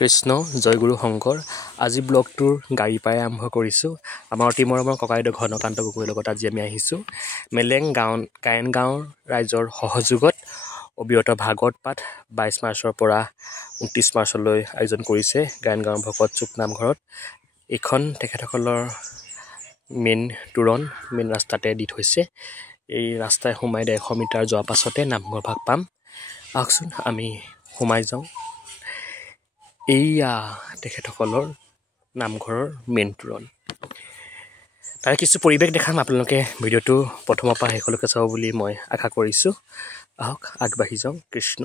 কৃষ্ণ জয় গুৰু শংকৰ আজি ব্লগটোৰ গাড়ী পাই আৰম্ভ কৰিছোঁ আমাৰ টিমৰ ককাইদেউ ঘনকান্ত গগৈৰ লগত আজি আমি আহিছোঁ মেলেং গায়ন গাঁৱৰ ৰাইজৰ সহযোগত অবিৰত ভাগৱত পাঠ 22 মাৰ্চৰ পৰা 29 মাৰ্চলৈ আয়োজন কৰিছে গায়ন গাঁৱৰ ভকত চুক নামঘৰত এখন তেখেতসকলৰ মেইন তুৰণ মেইন ৰাস্তাতে দি থৈছে এই ৰাস্তাই সোমাই 100 মিটাৰ যোৱাৰ পাছতে নামঘৰ ভাগ পাম আহকচোন আমি সোমাই যাওঁ এইয়া তেখেতসকলৰ নামঘৰৰ মেইন তুৰণ তাৰ কিছু পৰিৱেশ দেখাম আপোনালোকে ভিডিঅ'টো প্ৰথমৰ পৰা শেষলৈকে চাব বুলি মই আশা কৰিছোঁ আহক আগবাঢ়ি যাওঁ কৃষ্ণ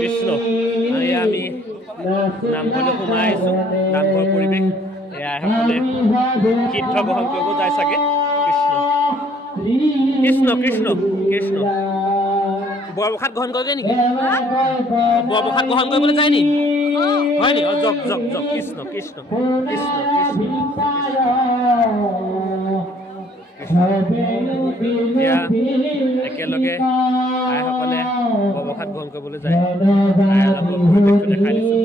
কৃষ্ণ আমি নামঘৰলৈ সোমাই আহিছোঁ নামঘৰ পৰিৱেশ এয়া সকলে সিদ্ধ গ্ৰহণ কৰিব যায় চাগে কৃষ্ণ কৃষ্ণ কৃষ্ণ কৃষ্ণ বৰপ্ৰসাদ গ্ৰহণ কৰিবি নেকি বৰপ্ৰসাদ গ্ৰহণ কৰিবলৈ যায় নি হয় নি জক জক জক কৃষ্ণ কৃষ্ণ কৃষ্ণ কৃষ্ণ একেলগে আইসকলে বৰপ্ৰসাদ গ্ৰহণ কৰিবলৈ যায় দেখাই দিছোঁ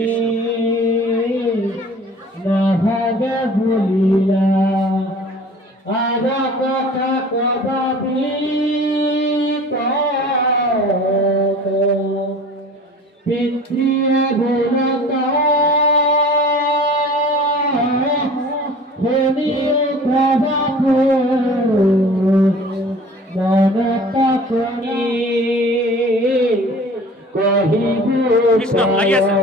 কৃষ্ণ লাগি আছে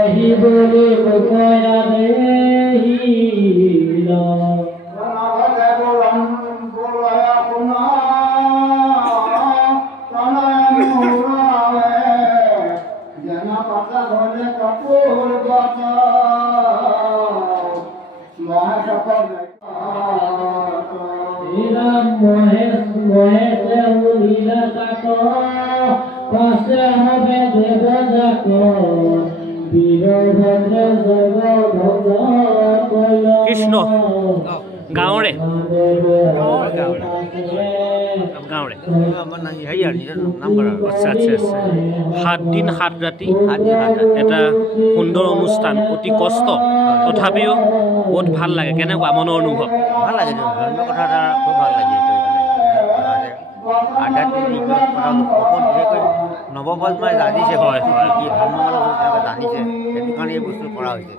এহি বলি মুখয়া দেহিল কৃষ্ণ গাঁৱৰে গাঁৱৰে আচ্ছা আচ্ছা আচ্ছা 7 দিন 7 ৰাতি এটা সুন্দৰ অনুষ্ঠান অতি কষ্ট তথাপিও বহুত ভাল লাগে কেনেকুৱা মনৰ অনুভৱ ভাল লাগে ধৰ্মীয় কথা এটা খুব ভাল লাগে আধ্যাত্মিক বিশেষকৈ নৱপ্ৰজন্মই জানিছে হয় কি ধৰ্ম মানে জানিছে সেইটো কাৰণে এই বস্তু কৰা হৈছে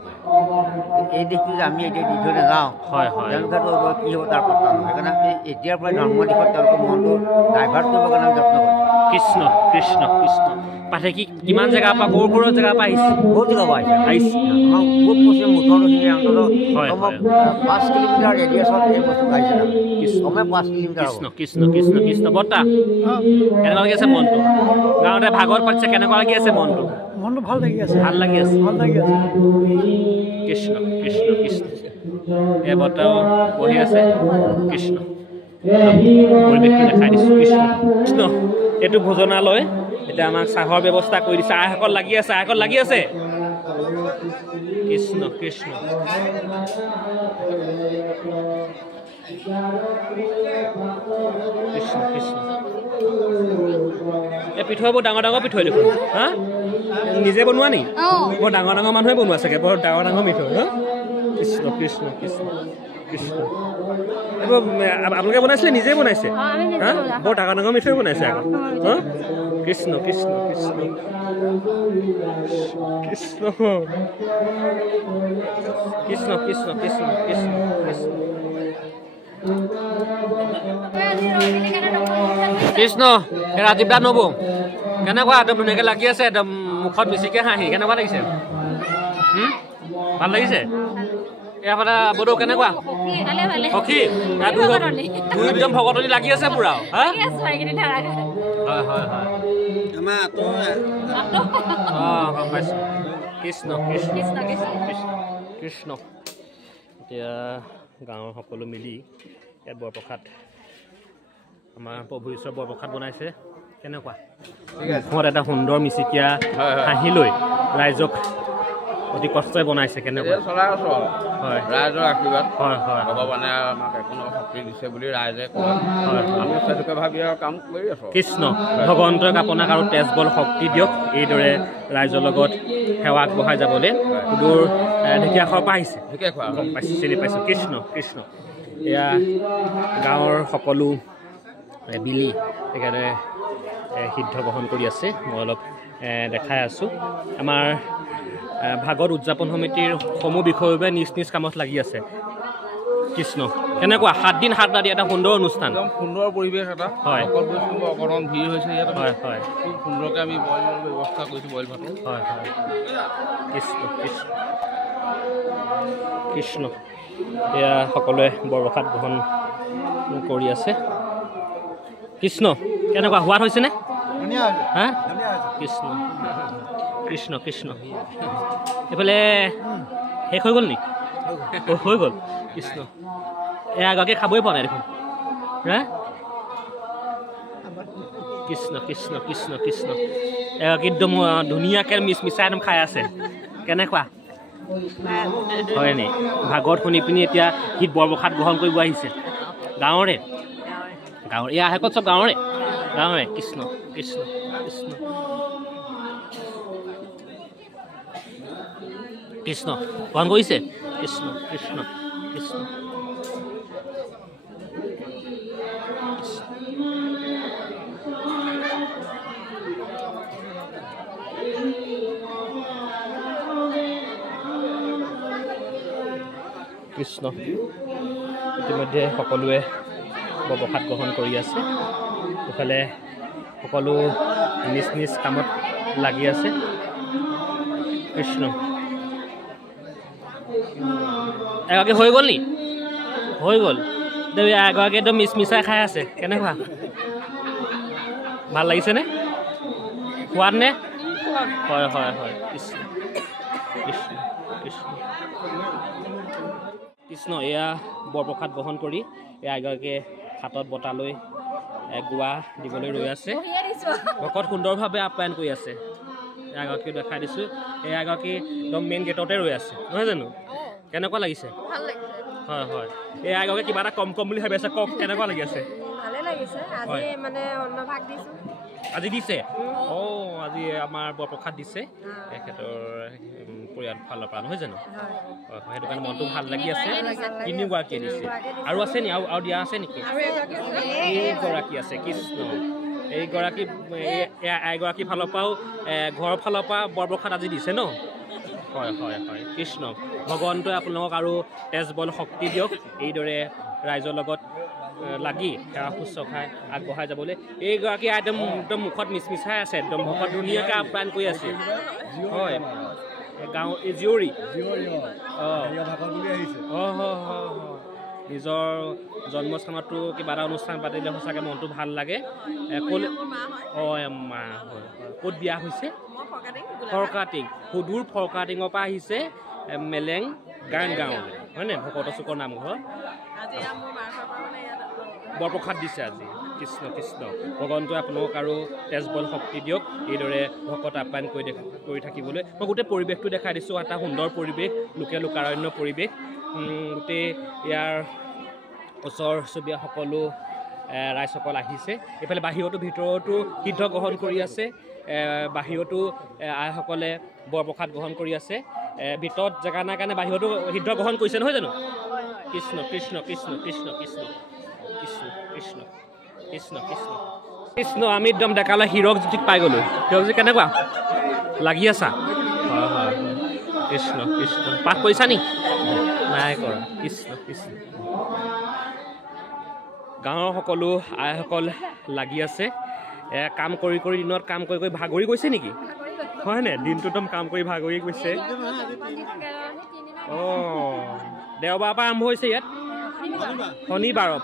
এই দিশটো যে আমি এতিয়া দি থৈ নাযাওঁ হয় হয় তেওঁলোকেতো কি হ'ব তাৰ কথা সেইকাৰণে আমি এতিয়াৰ পৰাই ধৰ্ম দিশত তেওঁলোকৰ মনটো ডাইভাৰ্ট কৰিবৰ কাৰণে আমি যত্ন কৰিছোঁ কৃষ্ণ কৃষ্ণ কৃষ্ণ পাঠে কি কিমান জেগাৰ পৰা ক'ৰ ক'ৰ জেগাৰ পৰা আহিছে বহুত জেগাৰ পৰা আহিছে আমাৰ বহুত পশ্চিম মুঠৰখিনি অন্ততঃ 5 কিলোমিটাৰ ৰেডিয়াছত এই বস্তু আহিছে কমে 5 কিলোমিটাৰ কৃষ্ণ কৃষ্ণ কৃষ্ণ কৃষ্ণ বৰ্তা কেনেকুৱা লাগি আছে মনটো গাঁৱতে ভাগৱত পাতিছে কেনেকুৱা লাগি আছে মনটো ভাল লাগি আছে ভাল লাগি আছে কৃষ্ণ কৃষ্ণ কৃষ্ণ এই বৰ্তাও বহি আছে কৃষ্ণ পৰিৱেশটো দেখাই দিছোঁ কৃষ্ণ কৃষ্ণ এইটো ভোজনালয় এতিয়া আমাক চাহৰ ব্যৱস্থা কৰি দিছে আইসকল লাগি আছে আইসকল লাগি আছে কৃষ্ণ কৃষ্ণ কৃষ্ণ কৃষ্ণ এই পিঠৌবোৰ ডাঙৰ ডাঙৰ পিঠৈ দেখোন হা নিজে বনোৱা নি বৰ ডাঙৰ ডাঙৰ মানুহে বনোৱা চাগে বৰ ডাঙৰ ডাঙৰ মিঠৈ হা কৃষ্ণ কৃষ্ণ কৃষ্ণ কৃষ্ণ এইবোৰ আপোনালোকে বনাইছিলে নিজে বনাইছে হা বৰ ডাঙৰ ডাঙৰ মিঠৈ বনাইছে আকৌ হা কৃষ্ণ কৃষ্ণ কৃষ্ণ কৃষ্ণ কৃষ্ণ কৃষ্ণ কৃষ্ণ কৃষ্ণ কৃষ্ণ কৃষ্ণ ৰাজীৱ দা নবৌ কেনেকুৱা একদম ধুনীয়াকৈ লাগি আছে একদম মুখত বেছিকৈ হাঁহি কেনেকুৱা লাগিছে ভাল লাগিছে এফালে বড়ো কেনেকুৱা সখী একদম ভগতনী লাগি আছে পুৰা হয় হয় হয় গম পাইছোঁ কৃষ্ণ কৃষ্ণ কৃষ্ণ কৃষ্ণ এতিয়া গাঁৱৰ সকলো মিলি ইয়াত বৰপ্ৰসাদ আমাৰ প্ৰভু ঈশ্বৰ বৰপ্ৰসাদ বনাইছে কেনেকুৱা মুখত এটা সুন্দৰ মিচিকিয়া হাঁহি লৈ ৰাইজক অতি কষ্টই বনাইছে কেনেকুৱা হয় ৰাইজৰ আশীৰ্বাদ হয় হয় ভগৱানে আমাক একো শক্তি দিছে বুলি ৰাইজে কয় আমি সেইটোকে ভাবি আৰু কাম কৰি আছোঁ কৃষ্ণ ভগৱন্তই আপোনাক আৰু তেজ বল শক্তি দিয়ক এইদৰে ৰাইজৰ লগত সেৱা আগবঢ়াই যাবলৈ সুদূৰ ঢেকীয়াখোৱাৰ পৰা আহিছে গম পাইছোঁ চিনি পাইছোঁ কৃষ্ণ কৃষ্ণ এয়া গাঁৱৰ সকলো বিলি সেইকাৰণে সিদ্ধ গ্ৰহণ কৰি আছে মই অলপ দেখাই আছোঁ আমাৰ ভাগৱত উদযাপন সমিতিৰ সমূহ বিষয়ৰ নিজ নিজ কামত লাগি আছে কৃষ্ণ কেনেকুৱা 7 দিন 7 ৰাতি এটা সুন্দৰ অনুষ্ঠান একদম সুন্দৰ পৰিৱেশ এটা হয় অকণমান ভিৰ হৈছে ইয়াত হয় হয় খুব সুন্দৰকৈ আমি বইল ব্যৱস্থা কৰিছোঁ বইল ভাতো হয় হয় কৃষ্ণ কৃষ্ণ কৃষ্ণ এয়া সকলোৱে বৰপ্ৰসাদ গ্ৰহণ কৰি আছে কৃষ্ণ কেনেকুৱা সোৱাদ হৈছেনে হা কৃষ্ণ কৃষ্ণ কৃষ্ণ এইফালে শেষ হৈ গ'ল নি হৈ গ'ল কৃষ্ণ এয়া আগতে খাবই পোৱা নাই দেখোন হা কৃষ্ণ কৃষ্ণ কৃষ্ণ কৃষ্ণ একদম ধুনীয়াকৈ মিছমিচাই একদম খাই আছে কেনেকুৱা হয় নি ভাগৱত শুনি পিনি এতিয়া শীত বৰপ্ৰসাদ গ্ৰহণ কৰিব আহিছে গাঁৱৰে এয়া আহে ক'ত চব গাঁৱৰে কৃষ্ণ কৃষ্ণ কৃষ্ণ কৃষ্ণ গ্ৰহণ কৰিছে কৃষ্ণ কৃষ্ণ কৃষ্ণ কৃষ্ণ ইতিমধ্যে সকলোৱে বৰপ্ৰসাদ গ্ৰহণ কৰি আছে ইফালে সকলো নিজ নিজ কামত লাগি আছে কৃষ্ণ এগৰাকী হৈ গ'ল নি হৈ গ'ল এগৰাকী একদম মিছমিচাই খাই আছে কেনেকুৱা ভাল লাগিছেনে সোৱাদ নে হয় হয় হয় কৃষ্ণ কৃষ্ণ কৃষ্ণ কৃষ্ণ এয়া বৰপ্ৰসাদ গ্ৰহণ কৰি এয়া এগৰাকীয়ে হাতত বঁটা লৈ গোৱা দিবলৈ ৰৈ আছে ভকত সুন্দৰভাৱে আপ্যায়ন কৰি আছে এগৰাকীও দেখাই দিছোঁ এই এগৰাকী একদম মেইন গেটতে ৰৈ আছে নহয় জানো কেনেকুৱা লাগিছে হয় হয় এই এগৰাকী কিবা এটা কম বুলি ভাবি আছে কওক কেনেকুৱা লাগি আছে আজি দিছে আজি আমাৰ বৰপ্ৰসাদ দিছে তেখেতৰ পৰিয়াল ফালৰ পৰা নহয় জানো হয় সেইটো কাৰণে মনটো ভাল লাগি আছে 3গৰাকীয়ে দিছে আৰু আছে নি আৰু দিয়া আছে নেকি এইগৰাকী আছে কৃষ্ণ এইগৰাকী এগৰাকী ফালৰ পৰাও ঘৰৰ ফালৰ পৰা বৰপ্ৰসাদ আজি দিছে ন হয় হয় হয় কৃষ্ণ ভগৱন্তই আপোনালোকক আৰু তেজ বল শক্তি দিয়ক এইদৰে ৰাইজৰ লগত লাগি সেৱা শুশ্ৰূষাই আগবঢ়াই যাবলৈ এইগৰাকী একদম মুখত মিছমিচাই আছে একদম ভকত ধুনীয়াকৈ আপ্যায়ন কৰি আছে হয় গাঁও জীয়ৰী নিজৰ জন্মস্থানতো কিবা এটা অনুষ্ঠান পাতিলে সঁচাকৈ মনটো ভাল লাগে ক'ত হয় ক'ত বিয়া হৈছে ফৰকাটিং সুদূৰ ফৰকাটিঙৰ পৰা আহিছে মেলেং গাঁৱলৈ হয়নে ভকত চুকৰ নামঘৰ বৰপ্ৰসাদ দিছে আজি কৃষ্ণ কৃষ্ণ ভগৱন্তই আপোনালোক আৰু তেজ বল শক্তি দিয়ক এইদৰে ভকত আপ্যায়ন কৰি থাকিবলৈ মই গোটেই পৰিৱেশটো দেখাই দিছোঁ এটা সুন্দৰ পৰিৱেশ লোকাৰণ্য পৰিৱেশ গোটেই ইয়াৰ ওচৰ চুবুৰীয়া সকলো ৰাইজসকল আহিছে এইফালে বাহিৰতো ভিতৰতো সিদ্ধ গ্ৰহণ কৰি আছে বাহিৰতো আইসকলে বৰপ্ৰসাদ গ্ৰহণ কৰি আছে ভিতৰত জেগা নাই কাৰণে বাহিৰতো সিদ্ধ গ্ৰহণ কৰিছে নহয় জানো কৃষ্ণ কৃষ্ণ কৃষ্ণ কৃষ্ণ কৃষ্ণ কৃষ্ণ কৃষ্ণ কৃষ্ণ কৃষ্ণ কৃষ্ণ আমি একদম ডেকালৈ হীৰকজ্যোতিক পাই গ'লোঁ হীৰকজ্যোতি কেনেকুৱা লাগি আছা হয় হয় কৃষ্ণ কৃষ্ণ পাঠ কৰিছা নি নাই কৰা কৃষ্ণ কৃষ্ণ গাঁৱৰ সকলো আইসকল লাগি আছে কাম কৰি দিনত কাম কৰি ভাগৰি গৈছে নেকি হয়নে দিনটো একদম কাম কৰি ভাগৰি গৈছে দেওবাৰৰ পৰা আৰম্ভ হৈছে ইয়াত শনিবাৰৰ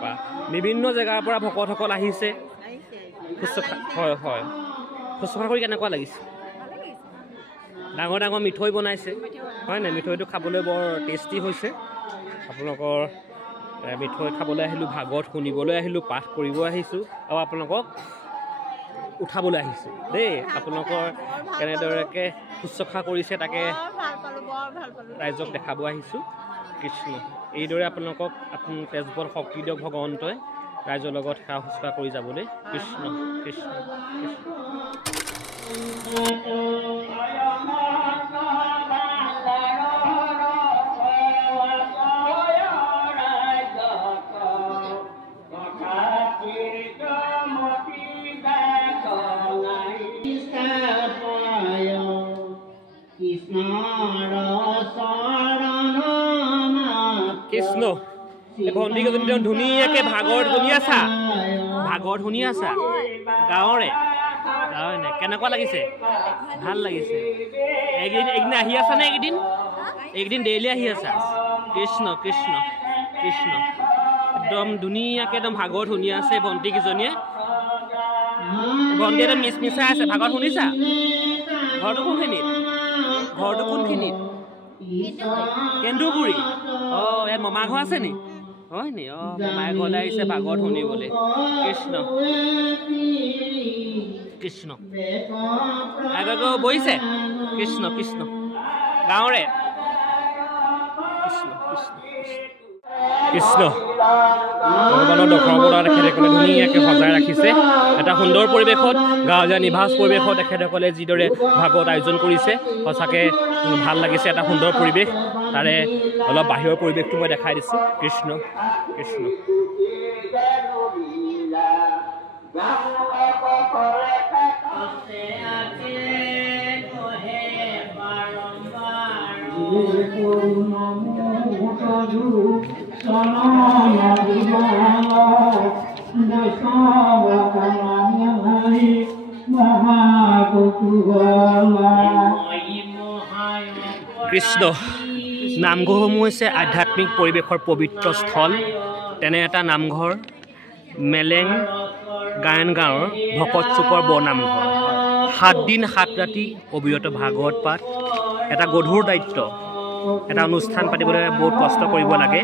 পৰা বিভিন্ন জেগাৰ পৰা ভকতসকল আহিছে হয় হয় শুশ্ৰূষা কৰি কেনেকুৱা লাগিছে ডাঙৰ ডাঙৰ মিঠৈ বনাইছে হয়নে মিঠৈটো খাবলৈ বৰ টেষ্টি হৈছে আপোনালোকৰ মিঠৈ খাবলৈ আহিলোঁ, ভাগৱত শুনিবলৈ আহিলোঁ, পাঠ কৰিব আহিছোঁ আৰু আপোনালোকক উঠাবলৈ আহিছোঁ দেই। আপোনালোকৰ কেনেদৰেকৈ শুশ্ৰূষা কৰিছে তাকে ৰাইজক দেখাব আহিছোঁ। কৃষ্ণ এইদৰে আপোনালোকক তেজবল শক্তি দিয়ক ভগৱন্তই ৰাইজৰ লগত সেৱা শুশ্ৰূষা কৰি যাবলৈ। কৃষ্ণ কৃষ্ণ কৃষ্ণ এই ভণ্টিকেইজনী তেওঁ ধুনীয়াকৈ ভাগৱত শুনি আছা, ভাগৱত শুনি আছা গাঁৱৰে নে? কেনেকুৱা লাগিছে? ভাল লাগিছে। এইকেইদিন আহি আছা নে? এইকেইদিন ডেইলি আহি আছা? কৃষ্ণ কৃষ্ণ কৃষ্ণ একদম ধুনীয়াকৈ একদম ভাগৱত শুনি আছে ভণ্টিকেইজনীয়ে। ভণ্টি একদম মিছাই আছে। ভাগৱত শুনিছা? ঘৰটো কোনখিনিত? কেন্দুগুৰি। অঁ ইয়াত মমাৰ ঘৰ আছে নি? হয় নি? অঁ মায়ে ঘৰলৈ আহিছে ভাগৱত শুনিবলৈ। কৃষ্ণ কৃষ্ণ আগতে বহিছে। কৃষ্ণ কৃষ্ণ গাঁৱৰে। কৃষ্ণ কৃষ্ণ কৃষ্ণ ভগৱানৰ দশৰথৰ তেখেতসকলে ধুনীয়াকৈ সজাই ৰাখিছে। এটা সুন্দৰ পৰিৱেশত, গাঁৱলীয়া নিভাঁজ পৰিৱেশত তেখেতসকলে যিদৰে ভাগৱত আয়োজন কৰিছে সঁচাকৈ ভাল লাগিছে। এটা সুন্দৰ পৰিৱেশ, তাৰে অলপ বাহিৰৰ পৰিৱেশটো মই দেখাই দিছোঁ। কৃষ্ণ কৃষ্ণ কৃষ্ণ নামঘৰসমূহ হৈছে আধ্যাত্মিক পৰিৱেশৰ পবিত্ৰ স্থল। তেনে এটা নামঘৰ মেলেং গায়ন গাঁৱৰ ভকত চুকৰ বৰনামঘৰ। 7 দিন 7 ৰাতি অবিৰত ভাগৱত পাঠ, এটা গধুৰ দায়িত্ব। এটা অনুষ্ঠান পাতিবলৈ বহুত কষ্ট কৰিব লাগে।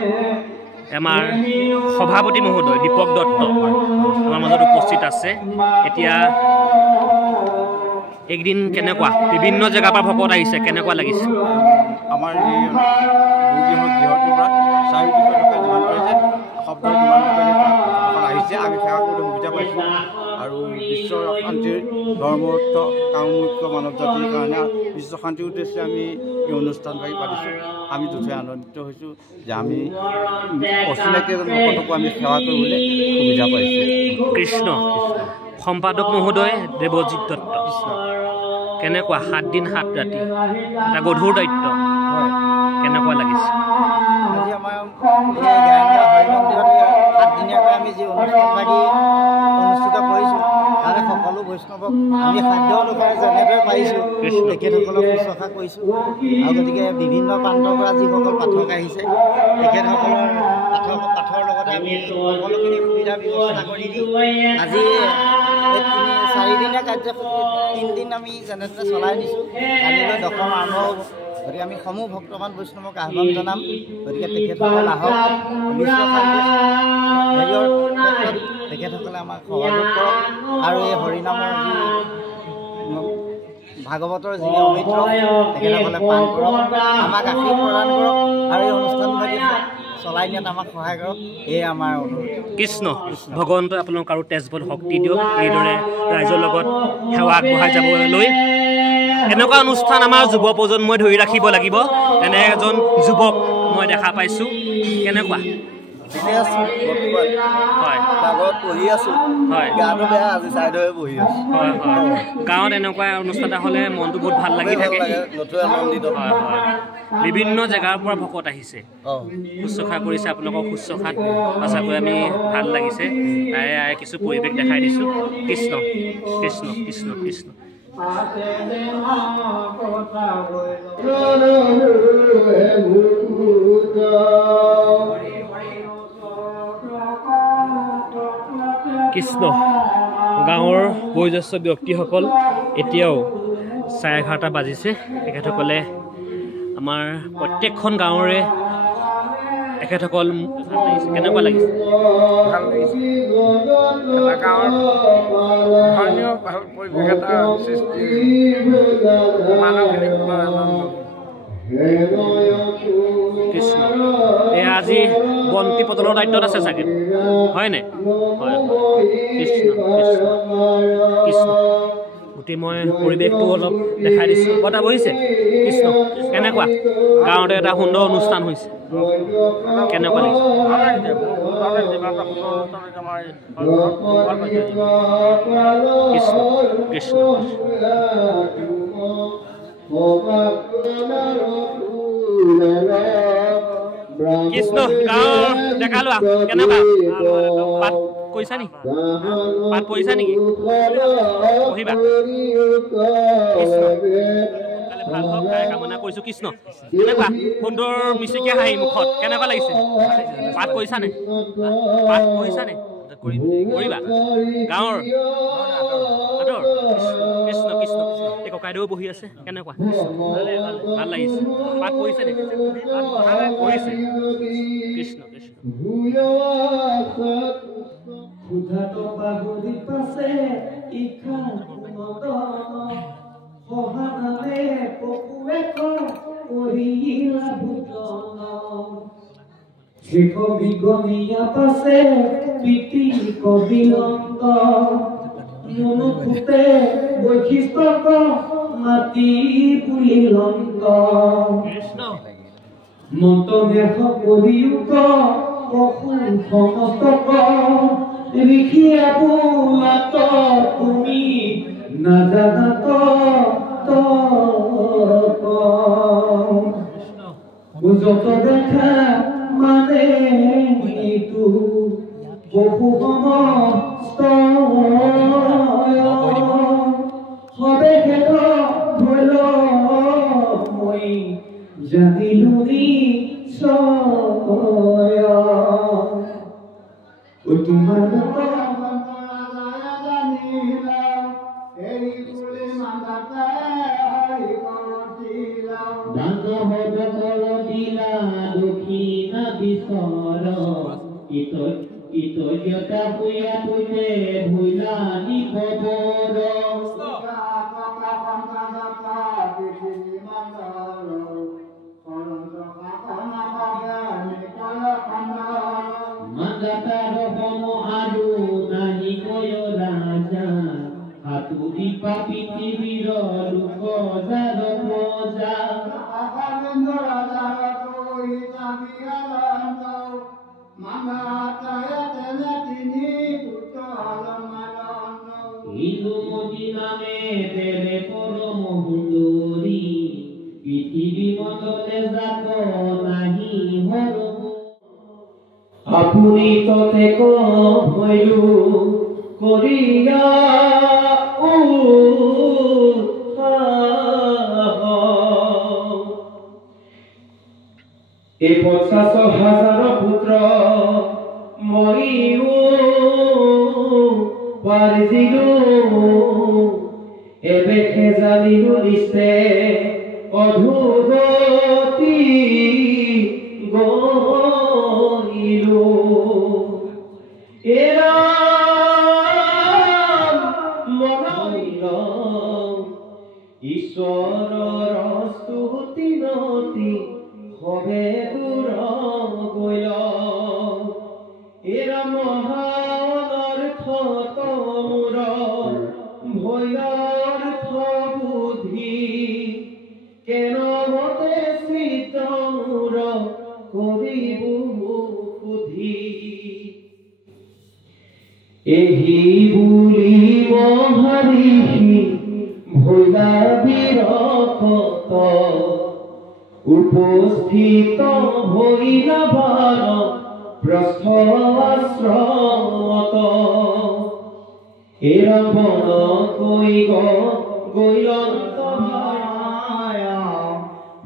আমাৰ সভাপতি মহোদয় দীপক দত্ত আমাৰ মাজত উপস্থিত আছে। এতিয়া একদিন কেনেকুৱা বিভিন্ন জেগাৰ পৰা ভকত আহিছে, কেনেকুৱা লাগিছে? আমাৰ যি গৃহটোৰ পৰা 4 যিমান কৰিছে শব্দ যিমান আহিছে আমি সেৱা কৰিবলৈ সুবিধা পাইছোঁ। আৰু বিশ্বৰ শান্তিৰ ধৰ্মৰ্থ কামমুখ্য মানৱ জাতিৰ কাৰণে বিশ্ব শান্তিৰ উদ্দেশ্যে আমি এই অনুষ্ঠান পাতিছোঁ। আমি যথেষ্ট আনন্দিত হৈছোঁ যে আমি অচিনাকি এজন ভকতকো আমি সেৱা কৰিবলৈ সুবিধা পাইছোঁ। কৃষ্ণ সম্পাদক মহোদয় দেৱজিৎ দত্ত, কেনেকুৱা 7 দিন 7 ৰাতি এটা গধুৰ দায়িত্ব, কেনেকুৱা লাগিছে? আজি আমাৰ এই গায়নগাঁও হৰি মন্দিৰত 7 দিনীয়াকৈ আমি যি অনুষ্ঠানভাগি অনুষ্ঠিত কৰিছোঁ তাৰে সকলো বৈষ্ণৱক আমি খাদ্য অনুসাৰে যেনেদৰে পাৰিছোঁ তেখেতসকলক শুশ্ৰূষা কৰিছোঁ। আৰু গতিকে বিভিন্ন প্ৰান্তৰ পৰা যিসকল পাঠক আহিছে তেখেতসকলৰ পাঠৰ লগতে আমি সকলোখিনি সুবিধা ব্যৱস্থা কৰি দিওঁ। আজি 4দিনীয়া কাৰ্যসূচী 3 দিন আমি যেনে তেনে চলাই দিছোঁ। কালিলৈ দশম আৰম্ভ হ'ব। গতিকে আমি সমূহ ভক্তমান বৈষ্ণৱক আহ্বান জনাম। গতিকে তেখেতসকল আহক, বিশ্ব শান্তি হেৰিয়ৰ ক্ষেত্ৰত তেখেতসকলে আমাক সহযোগ কৰক। আৰু এই হৰিনামৰ যি ভাগৱতৰ যি অমৃত তেখেতসকলে পান কৰক, আমাক আশীৰ্বাদ প্ৰদান কৰক আৰু এই অনুষ্ঠানভাগি চলাই নিয়াত আমাক সহায় কৰক। এয়ে আমাৰ অনুৰোধ। কৃষ্ণ ভগৱন্তই আপোনালোক আৰু তেজবল শক্তি দিয়ক, এইদৰে ৰাইজৰ লগত সেৱা আগবঢ়াই যাবলৈ। এনেকুৱা অনুষ্ঠান আমাৰ যুৱ প্ৰজন্মই ধৰি ৰাখিব লাগিব। তেনে এজন যুৱক মই দেখা পাইছোঁ, কেনেকুৱা? হয় ভাগৱত পঢ়ি আছোঁ। হয় গাটো বেয়া, আজি চাইডৰে বহি আছোঁ। হয় হয় গাঁৱত এনেকুৱা অনুষ্ঠান এটা হ'লে মনটো বহুত ভাল লাগি থাকে। নথৈ আনন্দিত। হয় হয় বিভিন্ন জেগাৰ পৰা ভকত আহিছে, শুশ্ৰূষা কৰিছে। আপোনালোকক শুশ্ৰূষাত সঁচাকৈ আমি ভাল লাগিছে। তাৰে কিছু পৰিৱেশ দেখাই দিছোঁ। কৃষ্ণ কৃষ্ণ কৃষ্ণ কৃষ্ণ কৃষ্ণ গাঁৱৰ বয়োজ্যেষ্ঠ ব্যক্তিসকল এতিয়াও 11:30 বাজিছে। তেখেতসকলে আমাৰ প্ৰত্যেকখন গাঁৱৰে তেখেতসকল কেনেকুৱা লাগিছে? ভাল লাগিছে। এটা গাঁৱৰ ধৰ্মীয় ভাল পৰিৱেশ এটা সৃষ্টি মানুহখিনিক কৃষ্ণ এই আজি বন্তি পতনৰ দায়িত্বত আছে চাগে, হয়নে? হয় কৃষ্ণ কৃষ্ণ কৃষ্ণ। গোটেই মই পৰিৱেশটো অলপ দেখাই দিছোঁ। কথা বহিছে কৃষ্ণ কেনেকুৱা? গাঁৱতে এটা সুন্দৰ অনুষ্ঠান হৈছে, কেনেকুৱা লাগিছে? কৃষ্ণ কৃষ্ণ কৃষ্ণ। গাঁৱৰ ডেকা লোৱা কেনেকুৱা? পাত কৰিছা নেকি? পাত পৰিছা নেকি? পঢ়িবা কৃষ্ণ। ভাল হওক তাই কামনা কৰিছোঁ। কৃষ্ণ কেনেকুৱা? সুন্দৰ মিচিকীয়া হাঁহি মুখত, কেনেকুৱা লাগিছে? পাত কৰিছানে? পাত পঢ়িছানে? কৰিবা গাঁৱৰ আদৰ। কৃষ্ণ কৃষ্ণ। এই ককাইদেউ বহি আছে, কেনেকুৱা? ভাল লাগিছে। পাত পৰিছে নেকি? পৰিছে। কৃষ্ণ কৃষ্ণ। বিগনিয়া পাছে পিতি কবিলন্ত মনুখুতে বৈশিষ্ট্যক মাটি পুলিলন্ত মন্তদেশ কলিযুগ পশু সমস্তক ঋষিয়ে বোলাত তুমি নাজানাত যত দেখা মানে এইটো বহু সমস্ত সবে ক্ষেত্ৰ ধৈল মই জানিলো নিশ্চয় তোমাৰ দক্ষিণা বিচৰ ইতয়তা পুয়া পুতে ভুলা নিখবৰ মাদাতাৰ সম আৰু নাহি কয় ৰাজা হাতুৰি পৃথিৱীৰ লোক যাৰ প্ৰজা ইলুমতি নামে তেলে পৰম সুন্দৰী পৃথিৱী মতলে যাব নাহি হৰব আপুনি ততে কয়ো কৰিয়া এই 50,000 পুত্ৰ মৰিও পাৰিছিলো এবেখে জানিলো নিশ্চে অধুগতি গিলো এৰা মনমিল ঈশ্বৰৰ স্তুতি নতি হবে দূৰ গৈ এৰা মহানৰ্থ তমুৰ ভয়াৰ্থ বুদ্ধি কেনমতে চিতমুৰ কৰিবু সুধি এহি বুলি মহাৰিষি ভৈলা বিৰকত উপস্থিত ভৈলা বাৰ প্ৰস্থ এৰা বন গৈলন্ত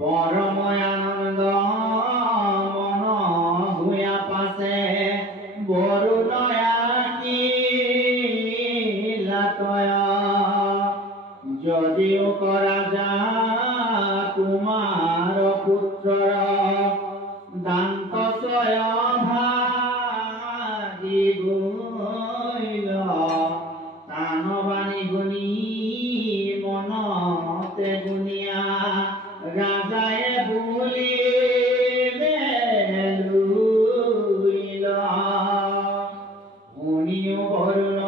পৰময়ানন্দ মন ভূয়া পাছে বৰুণয়া যদিও কৰা যা তোমাৰ পুত্ৰৰ দান্ত ছয় অগ্নিও বৰুণ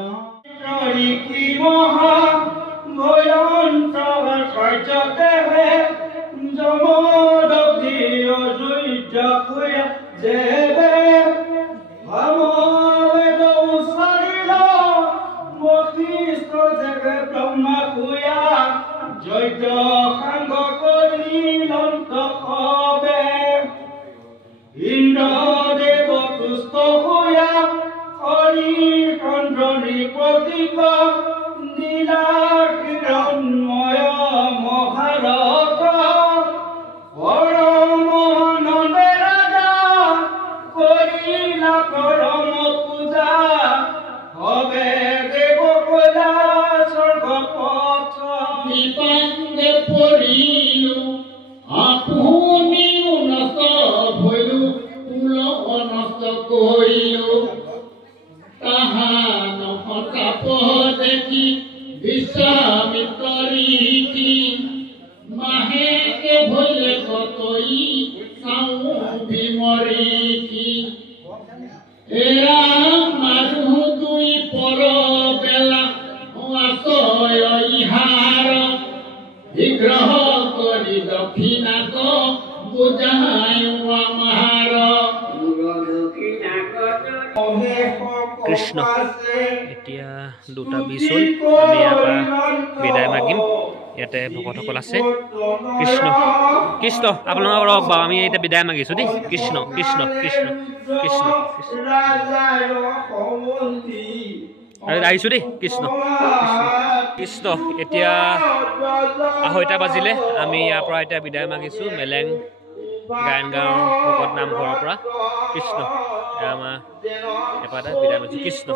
কি মহা ভয়ন্তৰ কাৰ্যতে যমদগ্নি অযুজ্য কুয়া যেবে ভমবেদ উচ্চাৰিল মস্তিষ্ক জেগে ব্ৰহ্মা কুয়া যজ্ঞ সাংগ কৰি লন্ত হবে ইন্দ্ৰদেৱ তুষ্ট হোয়া হৰি চন্দ্ৰণী প্ৰতীক নীলা কিৰণময় মহাৰথ পৰমানন্দে ৰাজা কৰিলা পৰম পূজা হবে দেৱ কলা স্বৰ্গপথ বিপাকে পৰিলো আপুনিও নষ্ট ভৈলো কুল নষ্ট কৰিলো তাহা নহতাপ দেখি বিশ্বামিত্ৰী মাহেকে ভৈলে কতই চাওঁ বিমৰিকি এয়া মানুহ দুই পৰ বেলা আচয় ইহাৰ বিগ্ৰহ কৰি দক্ষিণাক বুজায় আমাৰ কৃষ্ণ এতিয়া 2:20 হ'ল আমি ইয়াৰ পৰা বিদায় মাগিম ইয়াতে ভকতসকল আছে কৃষ্ণ কৃষ্ণ আপোনালোকক লগ পাওঁ আমি এতিয়া বিদায় মাগিছোঁ দেই কৃষ্ণ কৃষ্ণ কৃষ্ণ কৃষ্ণ আহিছোঁ দেই কৃষ্ণ কৃষ্ণ এতিয়া 2:30 বাজিলে আমি ইয়াৰ পৰা এতিয়া বিদায় মাগিছোঁ মেলেং গায়ন গাঁৱৰ ভকত নামঘৰৰ পৰা কৃষ্ণ আমাৰ এপাতে বিদায় মাগিছোঁ কৃষ্ণ